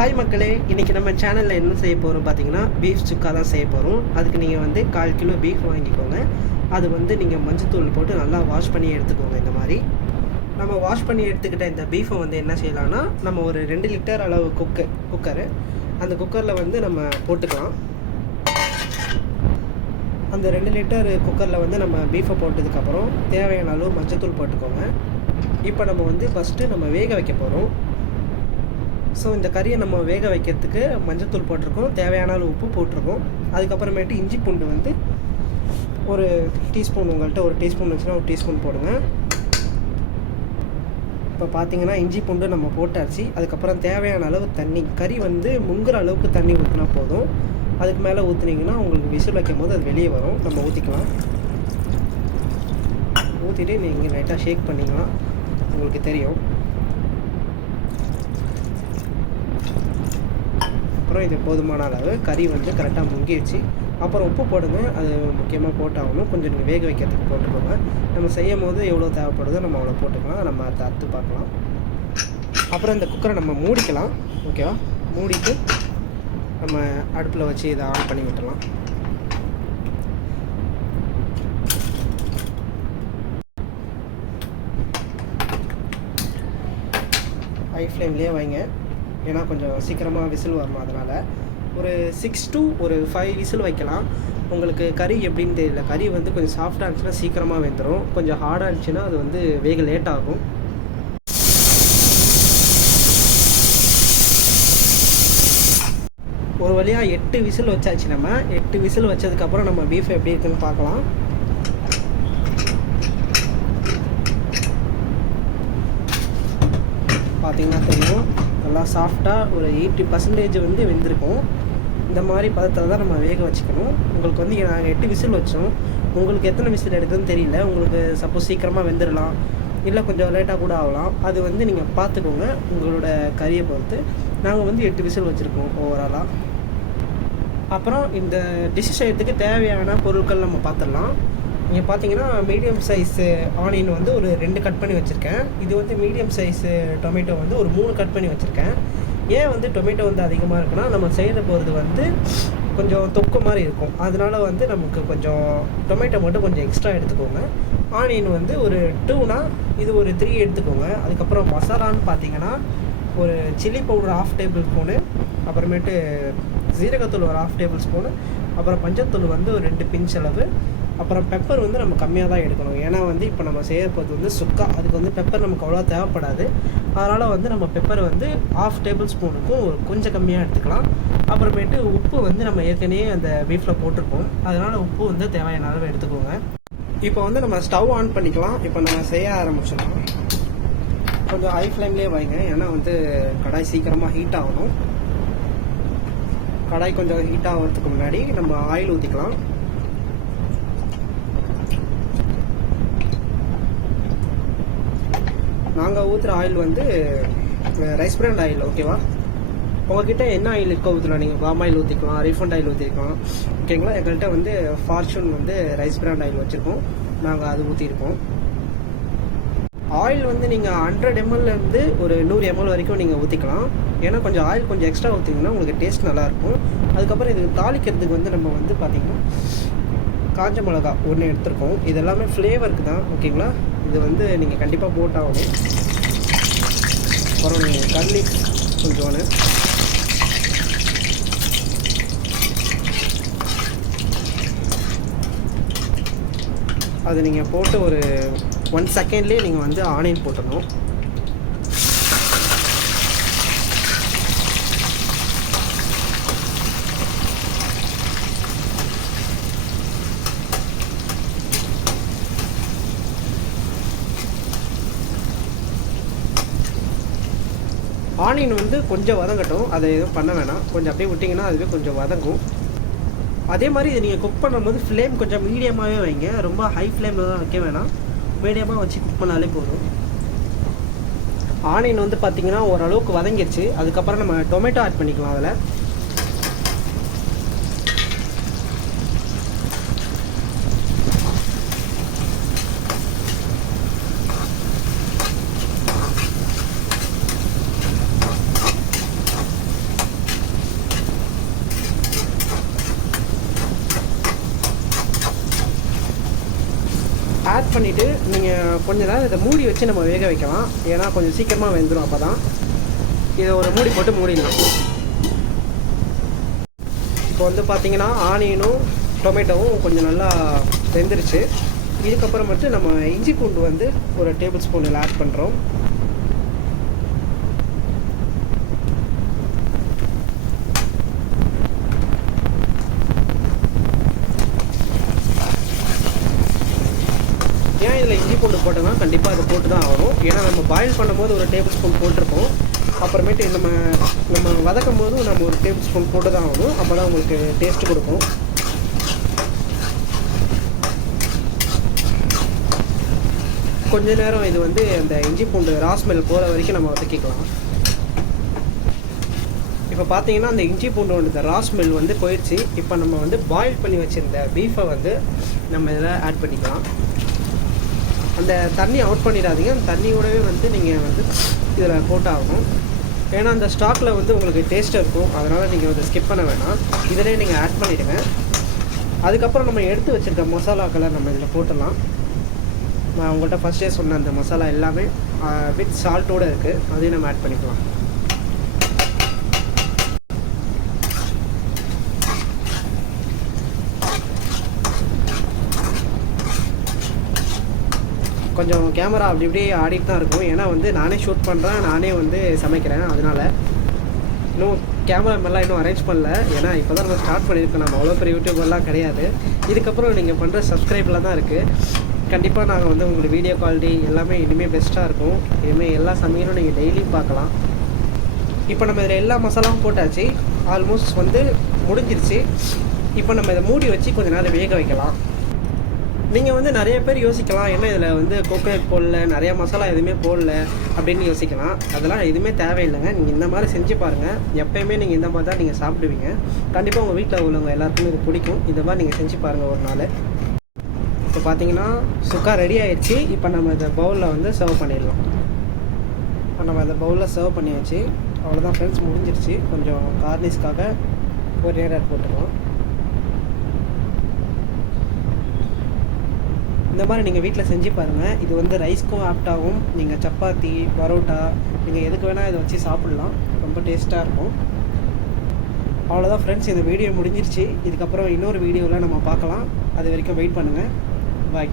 Hi மக்களே, இன்றைக்கி நம்ம சேனலில் என்ன செய்ய போகிறோம் பார்த்தீங்கன்னா, பீஃப் சுக்கா தான் செய்ய போகிறோம். அதுக்கு நீங்கள் வந்து 1/4 கிலோ பீஃப் வாங்கிக்கோங்க. அது வந்து நீங்கள் மஞ்சத்தூள் போட்டு நல்லா வாஷ் பண்ணி எடுத்துக்கோங்க. இந்த மாதிரி நம்ம வாஷ் பண்ணி எடுத்துக்கிட்ட இந்த பீஃபை வந்து என்ன செய்யலாம்னா, நம்ம ஒரு 2 லிட்டர் அளவு குக்கரு அந்த குக்கரில் வந்து நம்ம போட்டுக்கலாம். அந்த 2 லிட்டர் குக்கரில் வந்து நம்ம பீஃபை போட்டதுக்கப்புறம் தேவையான அளவு மஞ்சத்தூள் போட்டுக்கோங்க. இப்போ நம்ம வந்து ஃபஸ்ட்டு நம்ம வேக வைக்க போகிறோம். ஸோ இந்த கறியை நம்ம வேக வைக்கிறதுக்கு மஞ்சத்தூள் போட்டிருக்கோம், தேவையான அளவு உப்பு போட்டிருக்கோம். அதுக்கப்புறமேட்டு இஞ்சி பூண்டு வந்து ஒரு டீஸ்பூன், உங்கள்கிட்ட ஒரு டீஸ்பூன் வச்சுன்னா ஒரு டீஸ்பூன் போடுங்க. இப்போ பார்த்தீங்கன்னா இஞ்சி பூண்டு நம்ம போட்டாச்சு. அதுக்கப்புறம் தேவையான அளவு தண்ணி, கறி வந்து முங்குற அளவுக்கு தண்ணி ஊற்றினா போதும். அதுக்கு மேலே ஊற்றுனீங்கன்னா உங்களுக்கு விசில் வைக்கும் போது அது வெளியே வரும். நம்ம ஊற்றிக்கலாம். ஊற்றிட்டு நீங்கள் லைட்டாக ஷேக் பண்ணிக்கலாம், உங்களுக்கு தெரியும். அப்புறம் இது போதுமான அளவு கறி வந்து கரெக்டாக முங்கிடுச்சு. அப்புறம் உப்பு போடுங்க, அது முக்கியமாக போட்டாகணும். கொஞ்சம் நீங்கள் வேக வைக்கிறதுக்கு போட்டுக்கோங்க. நம்ம செய்யும் போது எவ்வளோ தேவைப்படுதோ நம்ம அவ்வளோ போட்டுக்கலாம். நம்ம அதை அறுத்து பார்க்கலாம். அப்புறம் இந்த குக்கரை நம்ம மூடிக்கலாம். ஓகேவா? மூடிட்டு நம்ம அடுப்பில் வச்சு இதை ஆன் பண்ணி விட்டுலாம். ஹை ஃப்ளேம்லேயே வைங்க, ஏன்னா கொஞ்சம் சீக்கிரமாக விசில் வரணும். அதனால் ஒரு 6 to 5 விசில் வைக்கலாம். உங்களுக்கு கறி எப்படின்னு தெரியல, கறி வந்து கொஞ்சம் சாஃப்டாக இருந்துச்சுன்னா சீக்கிரமாக வெந்துடும். கொஞ்சம் ஹார்டாக இருந்துச்சுன்னா அது வந்து வேக லேட் ஆகும். ஒரு வழியாக 8 விசில் வச்சாச்சு. நம்ம 8 விசில் வச்சதுக்கப்புறம் நம்ம பீஃப் எப்படி இருக்குன்னு பார்க்கலாம். பார்த்தீங்கன்னா தெரியும், நல்லா சாஃப்டாக ஒரு 80% வந்து வெந்திருக்கும். இந்த மாதிரி பதத்தில் தான் நம்ம வேக வச்சுக்கணும். உங்களுக்கு வந்து நாங்கள் 8 விசில் வச்சோம். உங்களுக்கு எத்தனை விசில் எடுக்குதுன்னு தெரியல. உங்களுக்கு சப்போஸ் சீக்கிரமாக வெந்துடலாம், இல்லை கொஞ்சம் லேட்டாக கூட ஆகலாம். அது வந்து நீங்கள் பார்த்துக்கோங்க, உங்களோட கறியை பொறுத்து. நாங்கள் வந்து 8 விசில் வச்சுருக்கோம் ஓவராலாக. அப்புறம் இந்த டிஷ் செய்யறதுக்கு தேவையான பொருட்கள் நம்ம பார்த்துடலாம். நீங்கள் பார்த்தீங்கன்னா மீடியம் சைஸு ஆனியன் வந்து ஒரு 2 கட் பண்ணி வச்சுருக்கேன். இது வந்து மீடியம் சைஸு டொமேட்டோ வந்து ஒரு 3 கட் பண்ணி வச்சுருக்கேன். ஏன் வந்து டொமேட்டோ வந்து அதிகமாக இருக்குன்னா, நம்ம செய்கிற போகிறது வந்து கொஞ்சம் தொக்கு மாதிரி இருக்கும். அதனால் வந்து நமக்கு கொஞ்சம் டொமேட்டோ மட்டும் கொஞ்சம் எக்ஸ்ட்ரா எடுத்துக்கோங்க. ஆனியன் வந்து ஒரு 2னா இது ஒரு 3 எடுத்துக்கோங்க. அதுக்கப்புறம் மசாலான்னு பார்த்தீங்கன்னா ஒரு சில்லி பவுடர் 1/2 டேபிள் ஸ்பூனு, அப்புறமேட்டு ஜீரகத்தூள் ஒரு 1/2 டேபிள் ஸ்பூனு, அப்புறம் மஞ்சத்தூள் வந்து ஒரு 2 பிஞ்ச் அளவு, அப்புறம் பெப்பர் வந்து நம்ம கம்மியாக தான் எடுக்கணும். ஏன்னா வந்து இப்போ நம்ம செய்ய போகிறது வந்து சுக்கா, அதுக்கு வந்து பெப்பர் நமக்கு அவ்வளோ தேவைப்படாது. அதனால் வந்து நம்ம பெப்பர் வந்து 1/2 டேபிள் ஸ்பூனுக்கும் கொஞ்சம் கம்மியாக எடுத்துக்கலாம். அப்புறமேட்டு உப்பு வந்து நம்ம ஏற்கனவே அந்த பீஃபில் போட்டிருக்கோம், அதனால் உப்பு வந்து தேவையான அளவு எடுத்துக்கோங்க. இப்போ வந்து நம்ம ஸ்டவ் ஆன் பண்ணிக்கலாம். இப்போ நம்ம செய்ய ஆரம்பிச்சிடலாம். கொஞ்சம் ஹை ஃப்ளேம்லேயே வைங்க, ஏன்னா வந்து கடாய் சீக்கிரமாக ஹீட் ஆகணும். கடாய் கொஞ்சம் ஹீட் ஆகிறதுக்கு முன்னாடி நம்ம ஆயில் ஊற்றிக்கலாம். நாங்கள் ஊற்றுற ஆயில் வந்து ரைஸ் பிராண்ட் ஆயில். ஓகேவா? உங்கள்கிட்ட என்ன ஆயில் இருக்கோ ஊற்றலாம். நீங்கள் பாம் ஆயில் ஊற்றிக்கலாம், ரீஃபண்ட் ஆயில் ஊற்றிருக்கலாம். ஓகேங்களா? எங்கள்கிட்ட வந்து ஃபார்ச்சூன் வந்து ரைஸ் பிராண்ட் ஆயில் வச்சுருக்கோம், நாங்கள் அது ஊற்றிருக்கோம். ஆயில் வந்து நீங்கள் 100 mlலேருந்து ஒரு 100 ml வரைக்கும் நீங்கள் ஊற்றிக்கலாம். ஏன்னா கொஞ்சம் ஆயில் கொஞ்சம் எக்ஸ்ட்ரா ஊற்றிங்கன்னா உங்களுக்கு டேஸ்ட் நல்லாயிருக்கும். அதுக்கப்புறம் இது தாளிக்கிறதுக்கு வந்து நம்ம வந்து பார்த்திங்கன்னா காஞ்ச மிளகா 1 எடுத்துருக்கோம். இது எல்லாமே ஃப்ளேவருக்கு தான். ஓகேங்களா? இது வந்து நீங்கள் கண்டிப்பாக போட்டாகணும். அப்புறம் நீங்கள் கர்லி கொஞ்சோன்னு, அது நீங்கள் போட்டு ஒரு 1 செகண்ட்லேயே நீங்கள் வந்து ஆனியன் போட்டணும். ஆனியன் வந்து கொஞ்சம் வதங்கட்டும், அதை எதுவும் பண்ண வேணாம். கொஞ்சம் அப்படியே விட்டிங்கன்னா அதுவே கொஞ்சம் வதங்கும். அதே மாதிரி இதை நீங்கள் குக் பண்ணும்போது ஃப்ளேம் கொஞ்சம் மீடியமாகவே வைங்க, ரொம்ப ஹை ஃப்ளேமில் தான் வைக்க வேணாம். மீடியமாக வச்சு குக் பண்ணாலே போதும். ஆனியன் வந்து பார்த்திங்கன்னா ஓரளவுக்கு வதங்கிடுச்சு. அதுக்கப்புறம் நம்ம டொமேட்டோ ஆட் பண்ணிக்கலாம். அதில் பண்ணிவிட்டு நீங்கள் கொஞ்ச நேரம் இதை மூடி வச்சு நம்ம வேக வைக்கலாம். ஏன்னா கொஞ்சம் சீக்கிரமாக வெந்துடும். அப்போ தான் இதை ஒரு மூடி போட்டு மூடிடலாம். இப்போ வந்து பார்த்திங்கன்னா ஆனியனும் டொமேட்டோவும் கொஞ்சம் நல்லா வெந்துருச்சு. இதுக்கப்புறம் மட்டும் நம்ம இஞ்சி பூண்டு வந்து ஒரு டேபிள் ஸ்பூன் இதில் ஆட் பண்ணுறோம். ஏன் இதில் இஞ்சி பூண்டு போட்டோம்னா கண்டிப்பாக அதை போட்டு தான் ஆகணும். ஏன்னா நம்ம பாயில் பண்ணும்போது ஒரு டேபிள் ஸ்பூன் போட்டிருக்கோம். அப்புறமேட்டு நம்ம வதக்கும் போதும் நம்ம ஒரு டேபிள் ஸ்பூன் போட்டு தான் ஆகணும். அப்போ தான் உங்களுக்கு டேஸ்ட்டு கொடுக்கும். கொஞ்ச நேரம் இது வந்து அந்த இஞ்சி பூண்டு ரா ஸ்மெல் போகிற வரைக்கும் நம்ம வதக்கிக்கலாம். இப்போ பார்த்தீங்கன்னா அந்த இஞ்சி பூண்டோட இந்த ரா ஸ்மெல் வந்து போயிடுச்சு. இப்போ நம்ம வந்து பாயில் பண்ணி வச்சுருந்த பீஃபை வந்து நம்ம இதில் ஆட் பண்ணிக்கலாம். அந்த தண்ணி அவுட் பண்ணிடாதீங்க. அந்த தண்ணியோடவே வந்து நீங்கள் வந்து இதில் போட்டாகணும். ஏன்னா அந்த ஸ்டாக்கில் வந்து உங்களுக்கு டேஸ்ட்டாக இருக்கும். அதனால் நீங்கள் அதை ஸ்கிப் பண்ண வேணாம். இதிலே நீங்கள் ஆட் பண்ணிவிடுங்க. அதுக்கப்புறம் நம்ம எடுத்து வச்சுருக்க மசாலாக்களை நம்ம இதில் போட்டுடலாம். நான் உங்கள்கிட்ட ஃபஸ்ட்டே சொன்ன அந்த மசாலா எல்லாமே வித் சால்ட்டோடு இருக்குது. அதையும் நம்ம ஆட் பண்ணிக்கலாம். கொஞ்சம் கேமரா அப்படி இப்படி ஆடிட்டு தான் இருக்கும். ஏன்னா வந்து நானே ஷூட் பண்ணுறேன், நானே வந்து சமைக்கிறேன். அதனால் இன்னும் கேமராமெல்லாம் இன்னும் அரேஞ்ச் பண்ணல. ஏன்னா இப்போ தான் நம்ம ஸ்டார்ட் பண்ணியிருக்கோம். நம்ம அவ்வளோ பெரிய யூடியூபர்லாம் கிடையாது. இதுக்கப்புறம் நீங்கள் பண்ணுற சப்ஸ்கிரைபில் தான் இருக்குது. கண்டிப்பாக நாங்கள் வந்து உங்களுக்கு வீடியோ குவாலிட்டி எல்லாமே இனிமேல் பெஸ்ட்டாக இருக்கும். இனிமேல் எல்லா சமையலும் நீங்கள் டெய்லியும் பார்க்கலாம். இப்போ நம்ம இதில் எல்லா மசாலாவும் போட்டாச்சு. ஆல்மோஸ்ட் வந்து முடிஞ்சிருச்சு. இப்போ நம்ம இதை மூடி வச்சு கொஞ்சம் நேரம் வேக வைக்கலாம். நீங்கள் வந்து நிறைய பேர் யோசிக்கலாம், என்ன இதில் வந்து கோகோனட் போடல, நிறையா மசாலா எதுவுமே போடல அப்படின்னு யோசிக்கலாம். அதெல்லாம் எதுவுமே தேவையில்லைங்க. நீங்கள் இந்த மாதிரி செஞ்சு பாருங்கள். எப்போயுமே நீங்கள் இந்த மாதிரி தான் நீங்கள் சாப்பிடுவீங்க. கண்டிப்பாக உங்கள் வீட்டில் உள்ளவங்க எல்லாருக்குமே இது பிடிக்கும். இந்த மாதிரி நீங்கள் செஞ்சு பாருங்கள் ஒரு நாள். இப்போ பார்த்தீங்கன்னா சுக்கா ரெடி ஆகிடுச்சு. இப்போ நம்ம இந்த பவுலில் வந்து சர்வ் பண்ணிடலாம். இப்போ நம்ம அந்த பவுலில் சர்வ் பண்ணியாச்சு. அவ்வளோதான் ஃப்ரெண்ட்ஸ், முடிஞ்சிருச்சு. கொஞ்சம் கார்னிஷ்காக ஒரு நேரம் போட்டுக்கலாம். இந்த மாதிரி நீங்கள் வீட்டில் செஞ்சு பாருங்கள். இது வந்து ரைஸ்க்கும் ஆப்டாகும். நீங்கள் சப்பாத்தி, பரோட்டா, நீங்கள் எதுக்கு வேணால் இதை வச்சு சாப்பிட்லாம். ரொம்ப டேஸ்ட்டாக இருக்கும். அவ்வளோதான் ஃப்ரெண்ட்ஸ், இந்த வீடியோ முடிஞ்சிருச்சு. இதுக்கப்புறம் இன்னொரு வீடியோவில் நம்ம பார்க்கலாம். அது வரைக்கும் வெயிட் பண்ணுங்கள். பாய்.